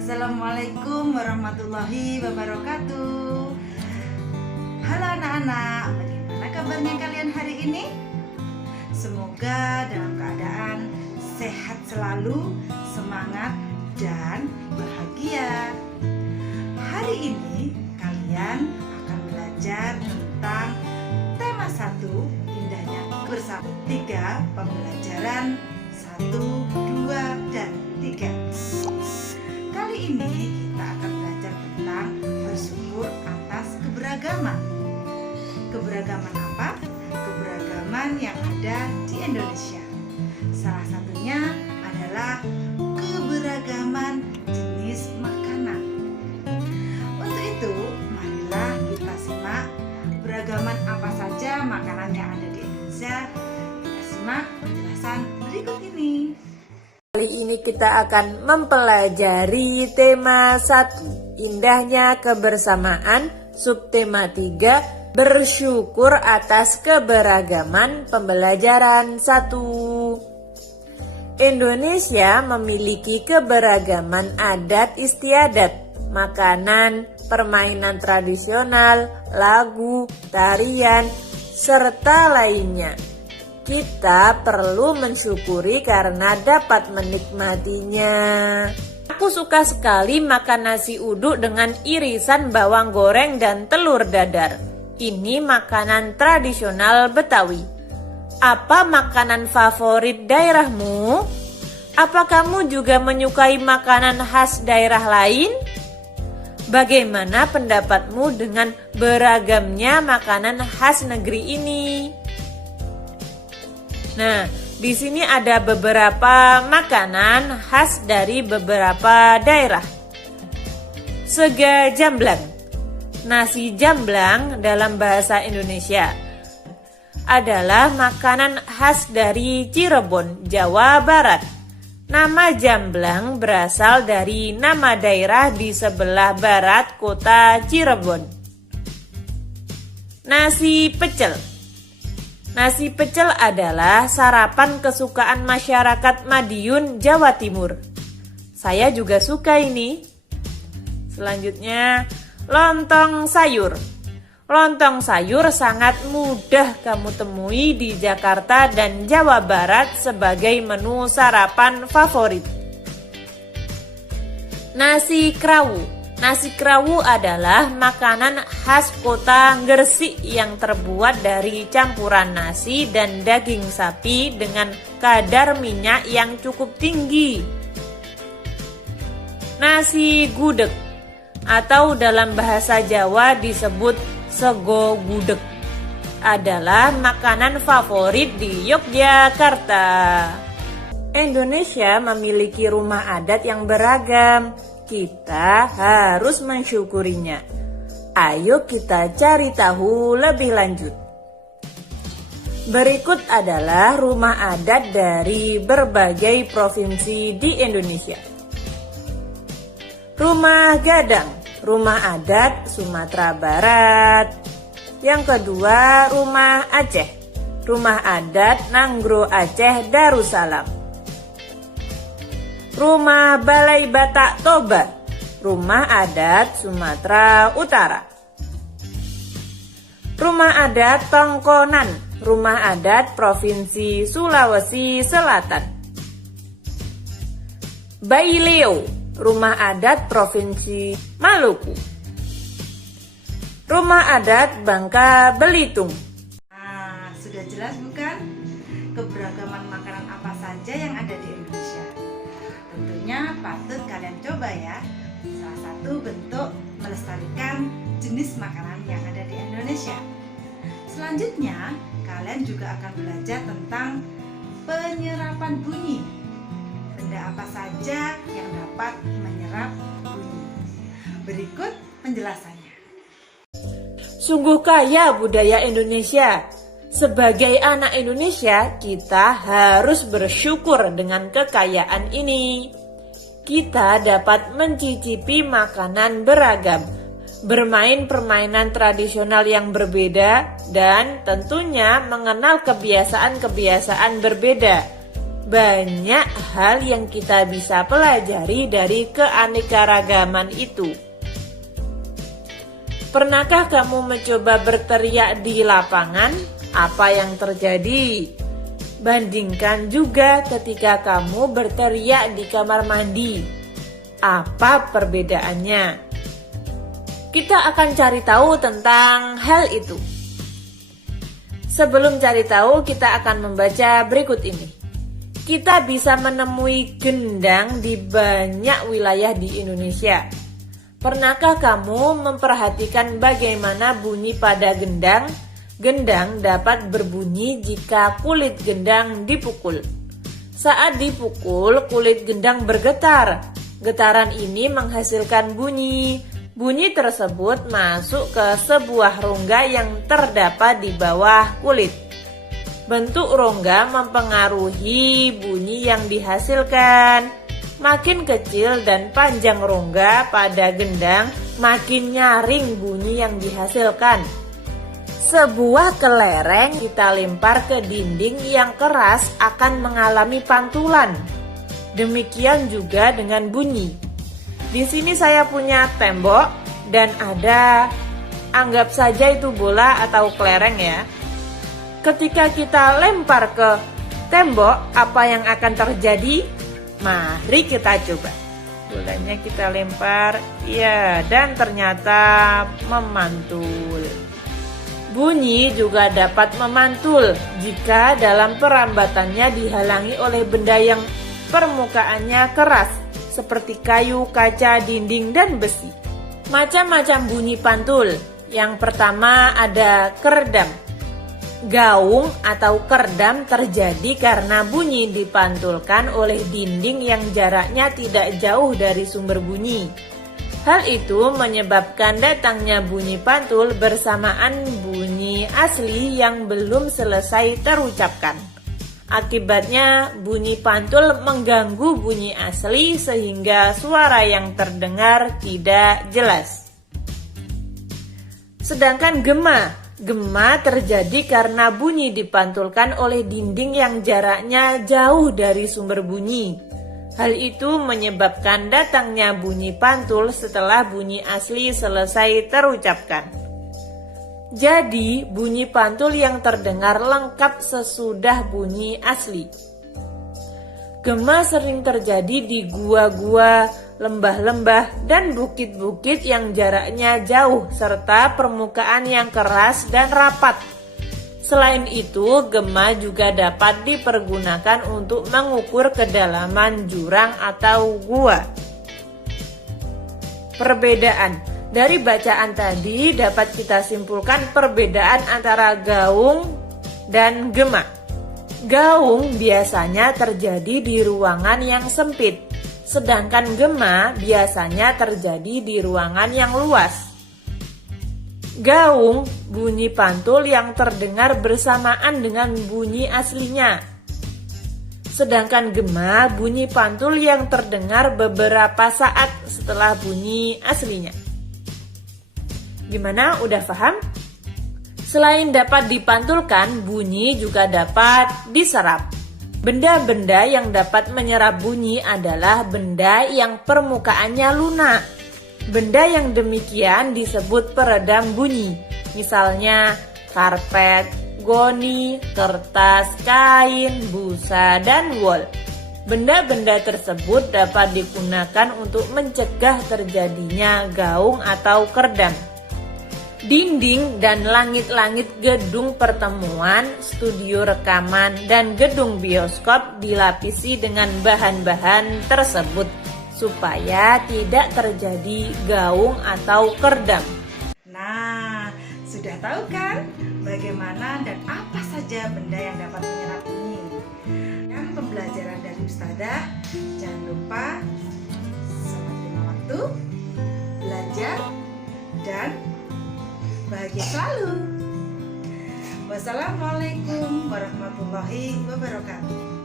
Assalamualaikum warahmatullahi wabarakatuh. Halo anak-anak, bagaimana kabarnya kalian hari ini? Semoga dalam keadaan sehat selalu, semangat, dan bahagia. Hari ini kalian akan belajar tentang tema 1, indahnya bersama. 3, pembelajaran 1, 2, dan 3. Kali ini kita akan belajar tentang bersyukur atas keberagaman. Keberagaman apa? Keberagaman yang ada di Indonesia. Salah satunya adalah keberagaman jenis makanan. Untuk itu, marilah kita simak beragaman apa saja makanan yang ada di Indonesia. Kita simak penjelasan berikut ini. Kali ini kita akan mempelajari tema 1, indahnya kebersamaan, subtema 3, bersyukur atas keberagaman, pembelajaran 1. Indonesia memiliki keberagaman adat istiadat, makanan, permainan tradisional, lagu, tarian, serta lainnya. Kita perlu mensyukuri karena dapat menikmatinya. Aku suka sekali makan nasi uduk dengan irisan bawang goreng dan telur dadar. Ini makanan tradisional Betawi. Apa makanan favorit daerahmu? Apa kamu juga menyukai makanan khas daerah lain? Bagaimana pendapatmu dengan beragamnya makanan khas negeri ini? Nah, di sini ada beberapa makanan khas dari beberapa daerah. Sega jamblang. Nasi jamblang dalam bahasa Indonesia adalah makanan khas dari Cirebon, Jawa Barat. Nama jamblang berasal dari nama daerah di sebelah barat kota Cirebon. Nasi pecel. Nasi pecel adalah sarapan kesukaan masyarakat Madiun, Jawa Timur. Saya juga suka ini. Selanjutnya, lontong sayur. Lontong sayur sangat mudah kamu temui di Jakarta dan Jawa Barat sebagai menu sarapan favorit. Nasi krawu. Nasi krawu adalah makanan khas kota Gresik yang terbuat dari campuran nasi dan daging sapi dengan kadar minyak yang cukup tinggi. Nasi gudeg atau dalam bahasa Jawa disebut sego gudeg adalah makanan favorit di Yogyakarta. Indonesia memiliki rumah adat yang beragam. Kita harus mensyukurinya. Ayo kita cari tahu lebih lanjut. Berikut adalah rumah adat dari berbagai provinsi di Indonesia. Rumah Gadang, rumah adat Sumatera Barat. Yang kedua, rumah Aceh, rumah adat Nanggro Aceh Darussalam. Rumah Balai Batak Toba, rumah adat Sumatera Utara. Rumah adat Tongkonan, rumah adat Provinsi Sulawesi Selatan. Baileo, rumah adat Provinsi Maluku. Rumah adat Bangka Belitung. Nah, sudah jelas bukan? Keberagaman makanan apa saja yang ada di Indonesia. Tentunya patut kalian coba ya. Salah satu bentuk melestarikan jenis makanan yang ada di Indonesia. Selanjutnya, kalian juga akan belajar tentang penyerapan bunyi. Benda apa saja yang dapat menyerap bunyi. Berikut penjelasannya. Sungguh kaya budaya Indonesia. Sebagai anak Indonesia, kita harus bersyukur dengan kekayaan ini. Kita dapat mencicipi makanan beragam, bermain permainan tradisional yang berbeda, dan tentunya mengenal kebiasaan-kebiasaan berbeda. Banyak hal yang kita bisa pelajari dari keanekaragaman itu. Pernahkah kamu mencoba berteriak di lapangan? Apa yang terjadi? Bandingkan juga ketika kamu berteriak di kamar mandi. Apa perbedaannya? Kita akan cari tahu tentang hal itu. Sebelum cari tahu, kita akan membaca berikut ini. Kita bisa menemui gendang di banyak wilayah di Indonesia. Pernahkah kamu memperhatikan bagaimana bunyi pada gendang? Gendang dapat berbunyi jika kulit gendang dipukul. Saat dipukul, kulit gendang bergetar. Getaran ini menghasilkan bunyi. Bunyi tersebut masuk ke sebuah rongga yang terdapat di bawah kulit. Bentuk rongga mempengaruhi bunyi yang dihasilkan. Makin kecil dan panjang rongga pada gendang, makin nyaring bunyi yang dihasilkan. Sebuah kelereng kita lempar ke dinding yang keras akan mengalami pantulan. Demikian juga dengan bunyi. Di sini saya punya tembok dan ada, anggap saja itu bola atau kelereng ya. Ketika kita lempar ke tembok, apa yang akan terjadi? Mari kita coba. Bolanya kita lempar, ya, dan ternyata memantul. Bunyi juga dapat memantul jika dalam perambatannya dihalangi oleh benda yang permukaannya keras, seperti kayu, kaca, dinding, dan besi. Macam-macam bunyi pantul. Yang pertama ada keredam. Gaung atau keredam terjadi karena bunyi dipantulkan oleh dinding yang jaraknya tidak jauh dari sumber bunyi. Hal itu menyebabkan datangnya bunyi pantul bersamaan bunyi asli yang belum selesai terucapkan. Akibatnya bunyi pantul mengganggu bunyi asli sehingga suara yang terdengar tidak jelas. Sedangkan gema terjadi karena bunyi dipantulkan oleh dinding yang jaraknya jauh dari sumber bunyi. Hal itu menyebabkan datangnya bunyi pantul setelah bunyi asli selesai terucapkan. Jadi, bunyi pantul yang terdengar lengkap sesudah bunyi asli. Gema sering terjadi di gua-gua, lembah-lembah, dan bukit-bukit yang jaraknya jauh serta permukaan yang keras dan rapat. Selain itu, gema juga dapat dipergunakan untuk mengukur kedalaman jurang atau gua. Perbedaan dari bacaan tadi dapat kita simpulkan perbedaan antara gaung dan gema. Gaung biasanya terjadi di ruangan yang sempit, sedangkan gema biasanya terjadi di ruangan yang luas. Gaung bunyi pantul yang terdengar bersamaan dengan bunyi aslinya. Sedangkan gema bunyi pantul yang terdengar beberapa saat setelah bunyi aslinya. Gimana, udah paham? Selain dapat dipantulkan, bunyi juga dapat diserap. Benda-benda yang dapat menyerap bunyi adalah benda yang permukaannya lunak. Benda yang demikian disebut peredam bunyi. Misalnya karpet, goni, kertas, kain, busa, dan wol. Benda-benda tersebut dapat digunakan untuk mencegah terjadinya gaung atau keredam. Dinding dan langit-langit gedung pertemuan, studio rekaman, dan gedung bioskop dilapisi dengan bahan-bahan tersebut supaya tidak terjadi gaung atau keredam. Nah, sudah tahu kan bagaimana dan apa saja benda yang dapat menyerap bunyi? Dan pembelajaran dari Ustazah, jangan lupa selamat lima waktu, belajar, dan bahagia selalu. Wassalamualaikum warahmatullahi wabarakatuh.